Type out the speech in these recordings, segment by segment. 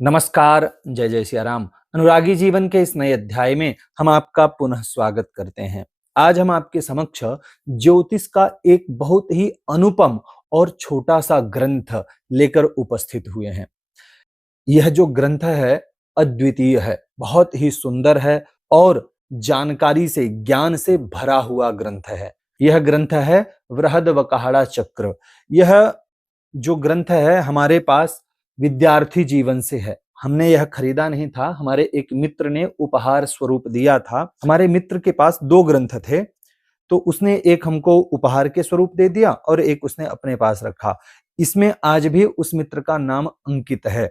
नमस्कार, जय जय सिया राम। अनुरागी जीवन के इस नए अध्याय में हम आपका पुनः स्वागत करते हैं। आज हम आपके समक्ष ज्योतिष का एक बहुत ही अनुपम और छोटा सा ग्रंथ लेकर उपस्थित हुए हैं। यह जो ग्रंथ है अद्वितीय है, बहुत ही सुंदर है और जानकारी से, ज्ञान से भरा हुआ ग्रंथ है। यह ग्रंथ है बृहद्वकाहड़ा चक्र। यह जो ग्रंथ है हमारे पास विद्यार्थी जीवन से है। हमने यह खरीदा नहीं था, हमारे एक मित्र ने उपहार स्वरूप दिया था। हमारे मित्र के पास 2 ग्रंथ थे, तो उसने एक हमको उपहार के स्वरूप दे दिया और एक उसने अपने पास रखा। इसमें आज भी उस मित्र का नाम अंकित है।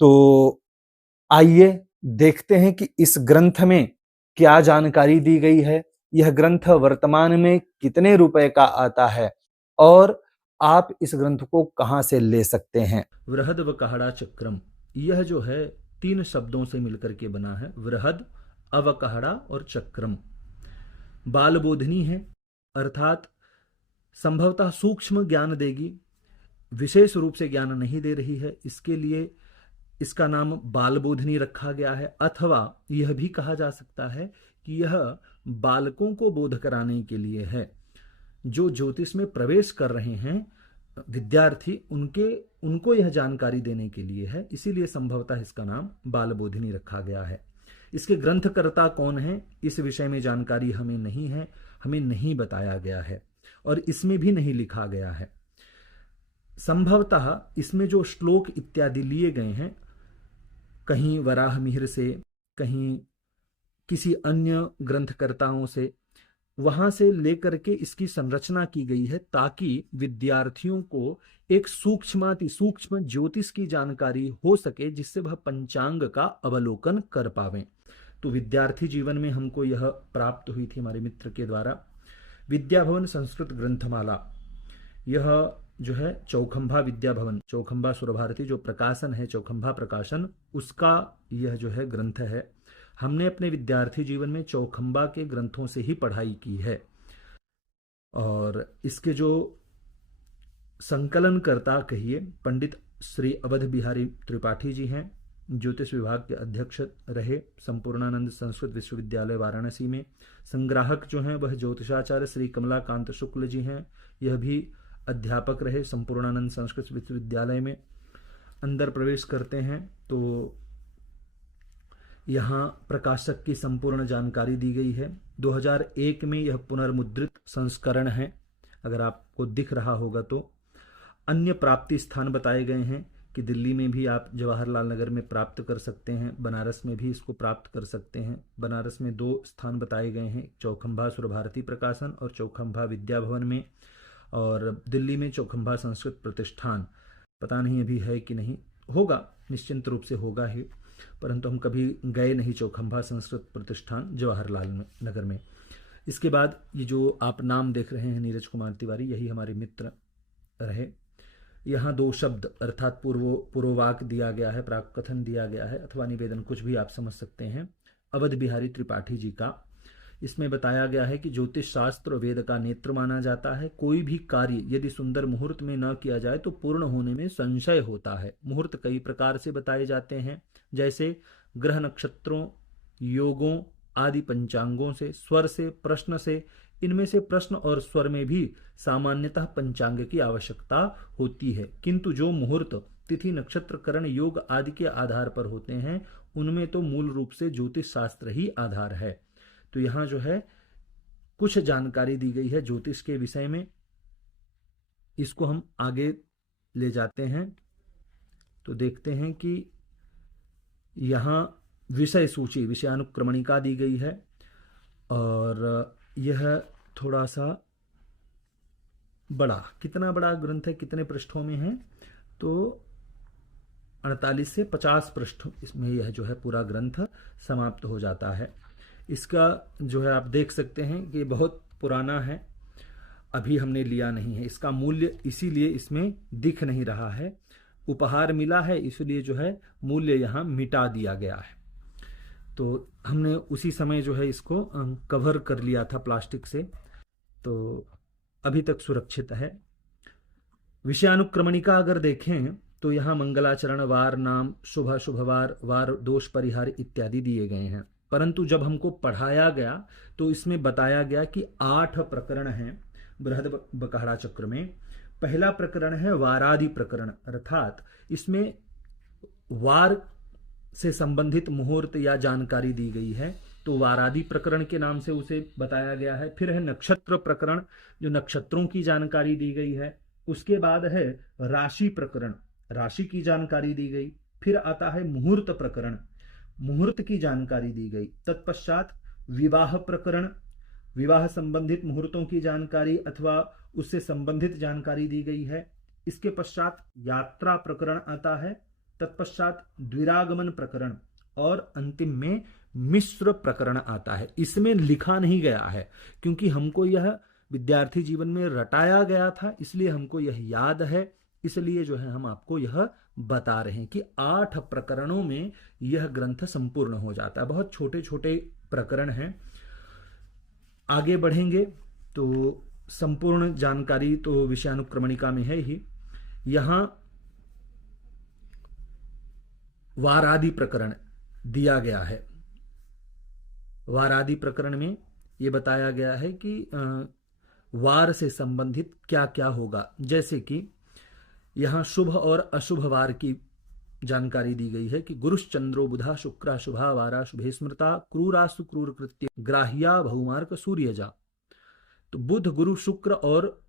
तो आइए देखते हैं कि इस ग्रंथ में क्या जानकारी दी गई है। यह ग्रंथ वर्तमान में कितने रुपए का आता है और आप इस ग्रंथ को कहां से ले सकते हैं। वृहद्वकाहड़ा चक्रम, यह जो है 3 शब्दों से मिलकर के बना है। वृहद, अवकाहड़ा और चक्रम। बालबोधिनी है, अर्थात संभवतः सूक्ष्म ज्ञान देगी, विशेष रूप से ज्ञान नहीं दे रही है। इसके लिए इसका नाम बालबोधिनी रखा गया है। अथवा यह भी कहा जा सकता है कि यह बालकों को बोध कराने के लिए है। जो ज्योतिष में प्रवेश कर रहे हैं विद्यार्थी, उनको यह जानकारी देने के लिए है। इसीलिए संभवतः इसका नाम बालबोधिनी रखा गया है। इसके ग्रंथकर्ता कौन है, इस विषय में जानकारी हमें नहीं है, हमें नहीं बताया गया है और इसमें भी नहीं लिखा गया है। संभवतः इसमें जो श्लोक इत्यादि लिए गए हैं, कहीं वराह मिहिर से, कहीं किसी अन्य ग्रंथकर्ताओं से, वहां से लेकर के इसकी संरचना की गई है ताकि विद्यार्थियों को एक सूक्ष्माति सूक्ष्म ज्योतिष की जानकारी हो सके, जिससे वह पंचांग का अवलोकन कर पावे। तो विद्यार्थी जीवन में हमको यह प्राप्त हुई थी हमारे मित्र के द्वारा। विद्या भवन संस्कृत ग्रंथमाला, यह जो है चौखंबा विद्या भवन, चौखंबा सुरभारती जो प्रकाशन है, चौखंबा प्रकाशन, उसका यह जो है ग्रंथ है। हमने अपने विद्यार्थी जीवन में चौखंबा के ग्रंथों से ही पढ़ाई की है और इसके जो संकलनकर्ता कहिए पंडित श्री अवध बिहारी त्रिपाठी जी हैं। ज्योतिष विभाग के अध्यक्ष रहे संपूर्णानंद संस्कृत विश्वविद्यालय वाराणसी में। संग्राहक जो हैं वह ज्योतिषाचार्य श्री कमलाकांत शुक्ल जी हैं, यह भी अध्यापक रहे संपूर्णानंद संस्कृत विश्वविद्यालय में। अंदर प्रवेश करते हैं तो यहाँ प्रकाशक की संपूर्ण जानकारी दी गई है। 2001 में यह पुनर्मुद्रित संस्करण है, अगर आपको दिख रहा होगा तो। अन्य प्राप्ति स्थान बताए गए हैं कि दिल्ली में भी आप जवाहरलाल नगर में प्राप्त कर सकते हैं, बनारस में भी इसको प्राप्त कर सकते हैं। बनारस में 2 स्थान बताए गए हैं, चौखंबा सुरभारती प्रकाशन और चौखंबा विद्या भवन में, और दिल्ली में चौखंबा संस्कृत प्रतिष्ठान। पता नहीं अभी है कि नहीं, होगा, निश्चिंत रूप से होगा ही, परंतु हम कभी गए नहीं चौखंबा संस्कृत प्रतिष्ठान जवाहरलाल नगर में। इसके बाद ये जो आप नाम देख रहे हैं नीरज कुमार तिवारी, यही हमारे मित्र रहे। यहाँ 2 शब्द अर्थात पूर्ववाक दिया गया है, प्राक कथन दिया गया है, अथवा निवेदन, कुछ भी आप समझ सकते हैं, अवध बिहारी त्रिपाठी जी का। इसमें बताया गया है कि ज्योतिष शास्त्र वेद का नेत्र माना जाता है। कोई भी कार्य यदि सुंदर मुहूर्त में न किया जाए तो पूर्ण होने में संशय होता है। मुहूर्त कई प्रकार से बताए जाते हैं, जैसे ग्रह नक्षत्रों, योगों आदि पंचांगों से, स्वर से, प्रश्न से। इनमें से प्रश्न और स्वर में भी सामान्यतः पंचांग की आवश्यकता होती है, किंतु जो मुहूर्त तिथि नक्षत्र करण योग आदि के आधार पर होते हैं, उनमें तो मूल रूप से ज्योतिष शास्त्र ही आधार है। तो यहाँ जो है कुछ जानकारी दी गई है ज्योतिष के विषय में, इसको हम आगे ले जाते हैं तो देखते हैं कि यहाँ विषय सूची, विषयानुक्रमणिका दी गई है और यह थोड़ा सा बड़ा, कितना बड़ा ग्रंथ है, कितने पृष्ठों में है, तो 48 से 50 पृष्ठ इसमें यह जो है पूरा ग्रंथ समाप्त हो जाता है। इसका जो है आप देख सकते हैं कि बहुत पुराना है, अभी हमने लिया नहीं है। इसका मूल्य इसीलिए इसमें दिख नहीं रहा है, उपहार मिला है इसलिए जो है मूल्य यहाँ मिटा दिया गया है। तो हमने उसी समय जो है इसको कवर कर लिया था प्लास्टिक से, तो अभी तक सुरक्षित है। विषयानुक्रमणिका अगर देखें तो यहाँ मंगलाचरण, वार, नाम, शुभ शुभवार, वार दोष परिहार इत्यादि दिए गए हैं। परंतु जब हमको पढ़ाया गया तो इसमें बताया गया कि 8 प्रकरण हैं बृहद बकाढ़ा चक्र में। पहला प्रकरण है वारादि प्रकरण, अर्थात इसमें वार से संबंधित मुहूर्त या जानकारी दी गई है, तो वारादि प्रकरण के नाम से उसे बताया गया है। फिर है नक्षत्र प्रकरण, जो नक्षत्रों की जानकारी दी गई है। उसके बाद है राशि प्रकरण, राशि की जानकारी दी गई। फिर आता है मुहूर्त प्रकरण, मुहूर्त की जानकारी दी गई। तत्पश्चात विवाह प्रकरण, विवाह संबंधित मुहूर्तों की जानकारी अथवा उससे संबंधित जानकारी दी गई है। इसके पश्चात यात्रा प्रकरण आता है। तत्पश्चात द्विरागमन प्रकरण और अंतिम में मिश्र प्रकरण आता है। इसमें लिखा नहीं गया है क्योंकि हमको यह विद्यार्थी जीवन में रटाया गया था, इसलिए हमको यह याद है, इसलिए जो है हम आपको यह बता रहे हैं कि 8 प्रकरणों में यह ग्रंथ संपूर्ण हो जाता है। बहुत छोटे छोटे प्रकरण हैं। आगे बढ़ेंगे तो संपूर्ण जानकारी तो विषयानुक्रमणिका में है ही। यहां वारादि प्रकरण दिया गया है। वारादि प्रकरण में यह बताया गया है कि वार से संबंधित क्या क्या होगा, जैसे कि यहां शुभ और अशुभ वार की जानकारी दी गई है कि गुरुश्चंद्रो बुधा शुक्रा शुभा वारा शुभे स्मृता क्रूरासु क्रूर कृत्य ग्राह्या बहुमार्क सूर्यजा। तो बुध, गुरु, शुक्र और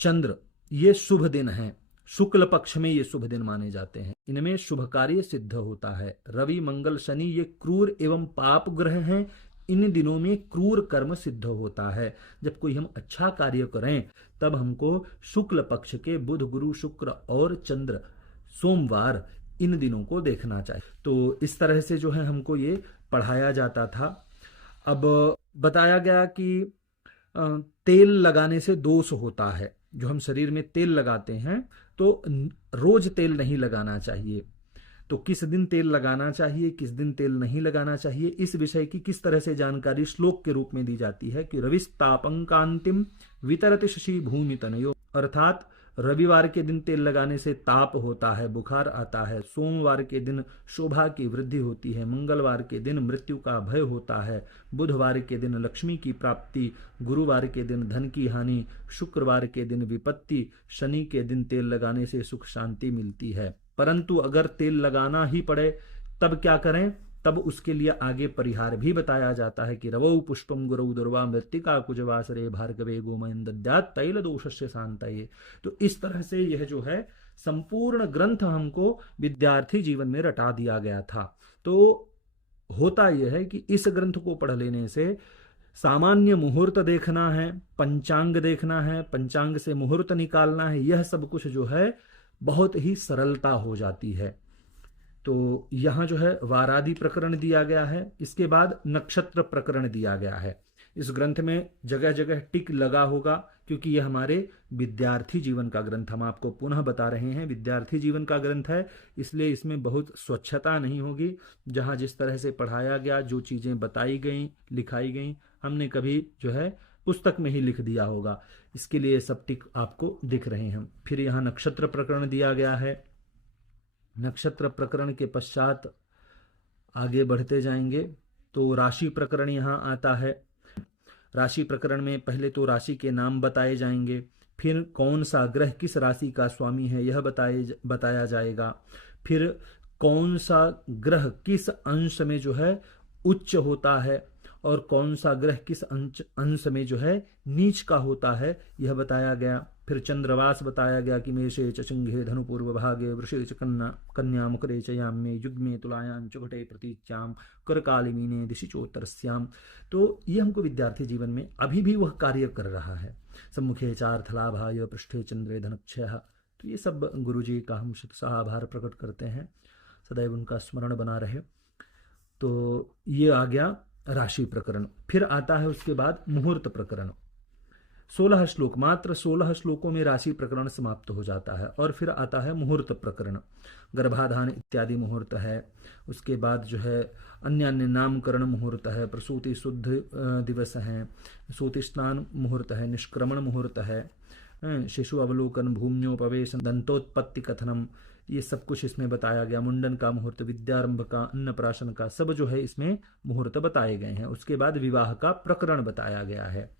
चंद्र ये शुभ दिन हैं। शुक्ल पक्ष में ये शुभ दिन माने जाते हैं, इनमें शुभ कार्य सिद्ध होता है। रवि, मंगल, शनि ये क्रूर एवं पाप ग्रह हैं। इन दिनों में क्रूर कर्म सिद्ध होता है। जब कोई हम अच्छा कार्य करें तब हमको शुक्ल पक्ष के बुध, गुरु, शुक्र और चंद्र, सोमवार, इन दिनों को देखना चाहिए। तो इस तरह से जो है हमको ये पढ़ाया जाता था। अब बताया गया कि तेल लगाने से दोष होता है। जो हम शरीर में तेल लगाते हैं तो रोज तेल नहीं लगाना चाहिए। तो किस दिन तेल लगाना चाहिए, किस दिन तेल नहीं लगाना चाहिए, इस विषय की किस तरह से जानकारी श्लोक के रूप में दी जाती है कि रविस्तापंकांतिम वितरति शशि भूमि तनयो, अर्थात रविवार के दिन तेल लगाने से ताप होता है, बुखार आता है। सोमवार के दिन शोभा की वृद्धि होती है। मंगलवार के दिन मृत्यु का भय होता है। बुधवार के दिन लक्ष्मी की प्राप्ति, गुरुवार के दिन धन की हानि, शुक्रवार के दिन विपत्ति, शनि के दिन तेल लगाने से सुख शांति मिलती है। परंतु अगर तेल लगाना ही पड़े तब क्या करें, तब उसके लिए आगे परिहार भी बताया जाता है कि रवौ पुष्पम गुरौ दुर्वा मृत्तिका कुजवासरे भार्गवे गोमयं दद्यात् तैल दोषस्य शांतये। तो इस तरह से यह जो है संपूर्ण ग्रंथ हमको विद्यार्थी जीवन में रटा दिया गया था। तो होता यह है कि इस ग्रंथ को पढ़ लेने से सामान्य मुहूर्त देखना है, पंचांग देखना है, पंचांग से मुहूर्त निकालना है, यह सब कुछ जो है बहुत ही सरलता हो जाती है। तो यहां जो है वारादि प्रकरण दिया गया है। इसके बाद नक्षत्र प्रकरण दिया गया है। इस ग्रंथ में जगह जगह टिक लगा होगा क्योंकि यह हमारे विद्यार्थी जीवन का ग्रंथ, हम आपको पुनः बता रहे हैं विद्यार्थी जीवन का ग्रंथ है, इसलिए इसमें बहुत स्वच्छता नहीं होगी। जहां जिस तरह से पढ़ाया गया, जो चीजें बताई गई, लिखाई गई, हमने कभी जो है पुस्तक में ही लिख दिया होगा, इसके लिए सब टिक आपको दिख रहे हैं। फिर यहाँ नक्षत्र प्रकरण दिया गया है। नक्षत्र प्रकरण के पश्चात आगे बढ़ते जाएंगे तो राशि प्रकरण यहाँ आता है। राशि प्रकरण में पहले तो राशि के नाम बताए जाएंगे, फिर कौन सा ग्रह किस राशि का स्वामी है यह बताया जाएगा, फिर कौन सा ग्रह किस अंश में जो है उच्च होता है और कौन सा ग्रह किस अंश में जो है नीच का होता है यह बताया गया। फिर चंद्रवास बताया गया कि मेषे च सिंहे धनु पूर्व भागे वृषे च कन्या मुकरे च याम्ये युग्मे तुलायां चुघटे प्रतीच्याम करकाली मीने दिशि चोत्तरस्याम। तो ये हमको विद्यार्थी जीवन में अभी भी वह कार्य कर रहा है। सम्मुखे चार्थलाभाय पृष्ठे चंद्रे धनक्षयः। तो ये सब गुरुजी का हम शतशः आभार प्रकट करते हैं, सदैव उनका स्मरण बना रहे। तो ये आ गया राशि प्रकरण। फिर आता है उसके बाद मुहूर्त प्रकरण। 16 श्लोक, मात्र 16 श्लोकों में राशि प्रकरण समाप्त हो जाता है। और फिर आता है मुहूर्त प्रकरण। गर्भाधान इत्यादि मुहूर्त है। उसके बाद जो है अन्य अन्य नामकरण मुहूर्त है, प्रसूति शुद्ध दिवस है, सूति स्नान मुहूर्त है, निष्क्रमण मुहूर्त है, शिशु अवलोकन, भूम्योपवेश, दंतोत्पत्ति कथनम, ये सब कुछ इसमें बताया गया। मुंडन का मुहूर्त, विद्यारंभ का, अन्नप्राशन का, सब जो है इसमें मुहूर्त बताए गए हैं। उसके बाद विवाह का प्रकरण बताया गया है।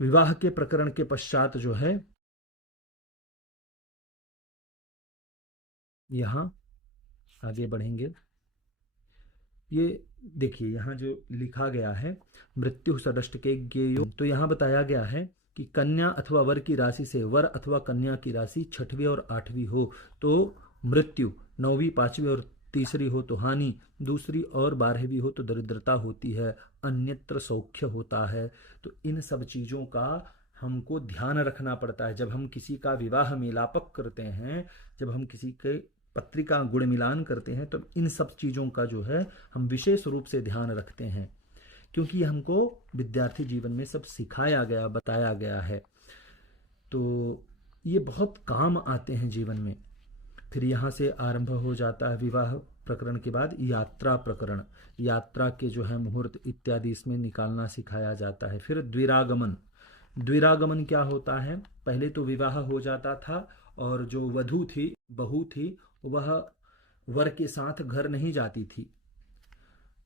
विवाह के प्रकरण के पश्चात जो है यहाँ आगे बढ़ेंगे। ये देखिए यहाँ जो लिखा गया है, मृत्यु षष्ठ के ज्ञेयो, तो यहाँ बताया गया है कि कन्या अथवा वर की राशि से वर अथवा कन्या की राशि छठवीं और आठवीं हो तो मृत्यु, नौवीं, पांचवी और तीसरी हो तो हानि, दूसरी और 12वीं हो तो दरिद्रता होती है, अन्यत्र सौख्य होता है। तो इन सब चीज़ों का हमको ध्यान रखना पड़ता है जब हम किसी का विवाह मेलापक करते हैं, जब हम किसी के पत्रिका गुण मिलान करते हैं, तो इन सब चीज़ों का जो है हम विशेष रूप से ध्यान रखते हैं, क्योंकि हमको विद्यार्थी जीवन में सब सिखाया गया, बताया गया है, तो ये बहुत काम आते हैं जीवन में। फिर यहाँ से आरंभ हो जाता है विवाह प्रकरण के बाद यात्रा प्रकरण। यात्रा के जो है मुहूर्त इत्यादि इसमें निकालना सिखाया जाता है। फिर द्विरागमन। द्विरागमन क्या होता है? पहले तो विवाह हो जाता था और जो वधू थी, बहू थी, वह वर के साथ घर नहीं जाती थी।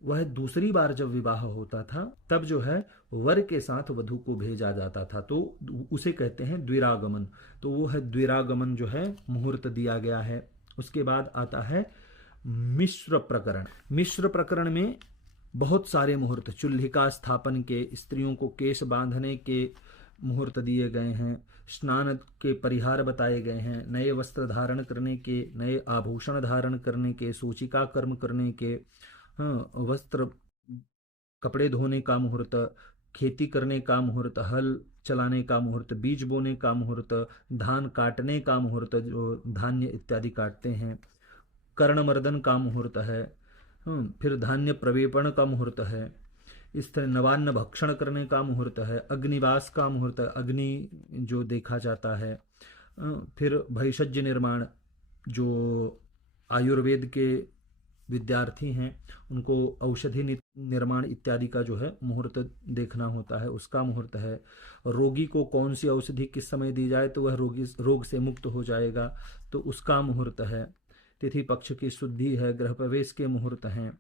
वह दूसरी बार जब विवाह होता था तब जो है वर के साथ वधू को भेजा जाता था, तो उसे कहते हैं द्विरागमन। तो वो है द्विरागमन जो है मुहूर्त दिया गया है। उसके बाद आता है मिश्र प्रकरण। मिश्र प्रकरण में बहुत सारे मुहूर्त, चुल्हिका स्थापन के, स्त्रियों को केश बांधने के मुहूर्त दिए गए हैं, स्नान के परिहार बताए गए हैं, नए वस्त्र धारण करने के, नए आभूषण धारण करने के, सूचिका कर्म करने के, वस्त्र कपड़े धोने का मुहूर्त, खेती करने का मुहूर्त, हल चलाने का मुहूर्त, बीज बोने का मुहूर्त, धान काटने का मुहूर्त, जो धान्य इत्यादि काटते हैं, कर्णमर्दन का मुहूर्त है, फिर धान्य प्रवेपण का मुहूर्त है, इस तरह नवान्न भक्षण करने का मुहूर्त है, अग्निवास का मुहूर्त, अग्नि जो देखा जाता है, फिर भैषज निर्माण, जो आयुर्वेद के विद्यार्थी हैं उनको औषधि निर्माण इत्यादि का जो है मुहूर्त देखना होता है, उसका मुहूर्त है। रोगी को कौन सी औषधि किस समय दी जाए तो वह रोग से मुक्त हो जाएगा, तो उसका मुहूर्त है। तिथि पक्ष की शुद्धि है, गृह प्रवेश के मुहूर्त हैं,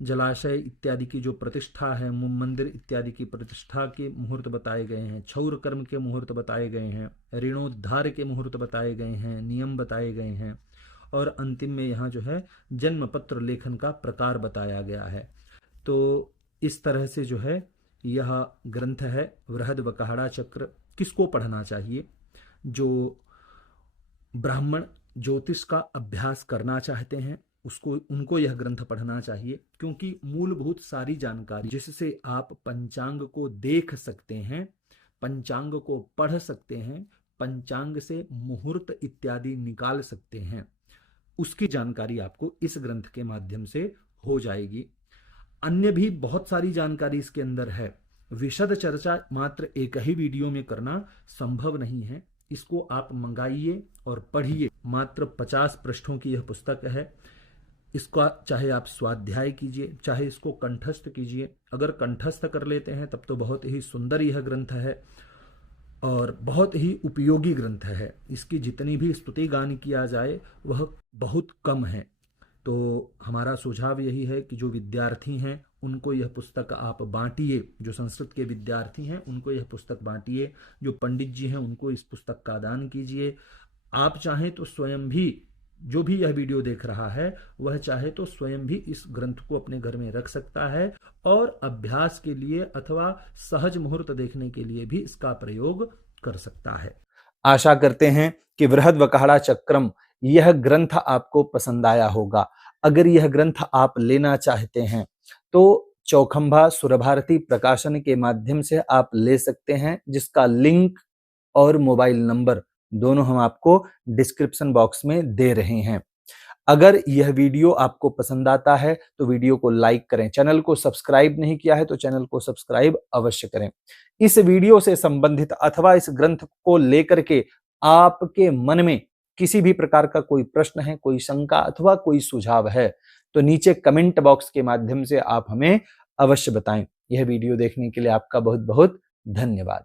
जलाशय इत्यादि की जो प्रतिष्ठा है, मंदिर इत्यादि की प्रतिष्ठा के मुहूर्त बताए गए हैं, क्षौर कर्म के मुहूर्त बताए गए हैं, ऋणोद्धार के मुहूर्त बताए गए हैं, नियम बताए गए हैं, और अंतिम में यहाँ जो है जन्म पत्र लेखन का प्रकार बताया गया है। तो इस तरह से जो है यह ग्रंथ है बृहद्वकाहड़ा चक्र। किसको पढ़ना चाहिए? जो ब्राह्मण ज्योतिष का अभ्यास करना चाहते हैं उनको यह ग्रंथ पढ़ना चाहिए, क्योंकि मूलभूत सारी जानकारी जिससे आप पंचांग को देख सकते हैं, पंचांग को पढ़ सकते हैं, पंचांग से मुहूर्त इत्यादि निकाल सकते हैं, उसकी जानकारी आपको इस ग्रंथ के माध्यम से हो जाएगी। अन्य भी बहुत सारी जानकारी इसके अंदर है, विशद चर्चा मात्र एक ही वीडियो में करना संभव नहीं है। इसको आप मंगाइए और पढ़िए। मात्र 50 पृष्ठों की यह पुस्तक है। इसका चाहे आप स्वाध्याय कीजिए, चाहे इसको कंठस्थ कीजिए। अगर कंठस्थ कर लेते हैं तब तो बहुत ही सुंदर यह ग्रंथ है और बहुत ही उपयोगी ग्रंथ है। इसकी जितनी भी स्तुति गान किया जाए वह बहुत कम है। तो हमारा सुझाव यही है कि जो विद्यार्थी हैं उनको यह पुस्तक आप बांटिए, जो संस्कृत के विद्यार्थी हैं उनको यह पुस्तक बांटिए, जो पंडित जी हैं उनको इस पुस्तक का दान कीजिए। आप चाहें तो स्वयं भी, जो भी यह वीडियो देख रहा है वह चाहे तो स्वयं भी इस ग्रंथ को अपने घर में रख सकता है और अभ्यास के लिए अथवा सहज मुहूर्त देखने के लिए भी इसका प्रयोग कर सकता है। आशा करते हैं कि बृहद्वकाहड़ा चक्रम यह ग्रंथ आपको पसंद आया होगा। अगर यह ग्रंथ आप लेना चाहते हैं तो चौखंबा सुरभारती प्रकाशन के माध्यम से आप ले सकते हैं, जिसका लिंक और मोबाइल नंबर दोनों हम आपको डिस्क्रिप्शन बॉक्स में दे रहे हैं। अगर यह वीडियो आपको पसंद आता है तो वीडियो को लाइक करें। चैनल को सब्सक्राइब नहीं किया है तो चैनल को सब्सक्राइब अवश्य करें। इस वीडियो से संबंधित अथवा इस ग्रंथ को लेकर के आपके मन में किसी भी प्रकार का कोई प्रश्न है, कोई शंका अथवा कोई सुझाव है तो नीचे कमेंट बॉक्स के माध्यम से आप हमें अवश्य बताएं। यह वीडियो देखने के लिए आपका बहुत बहुत धन्यवाद।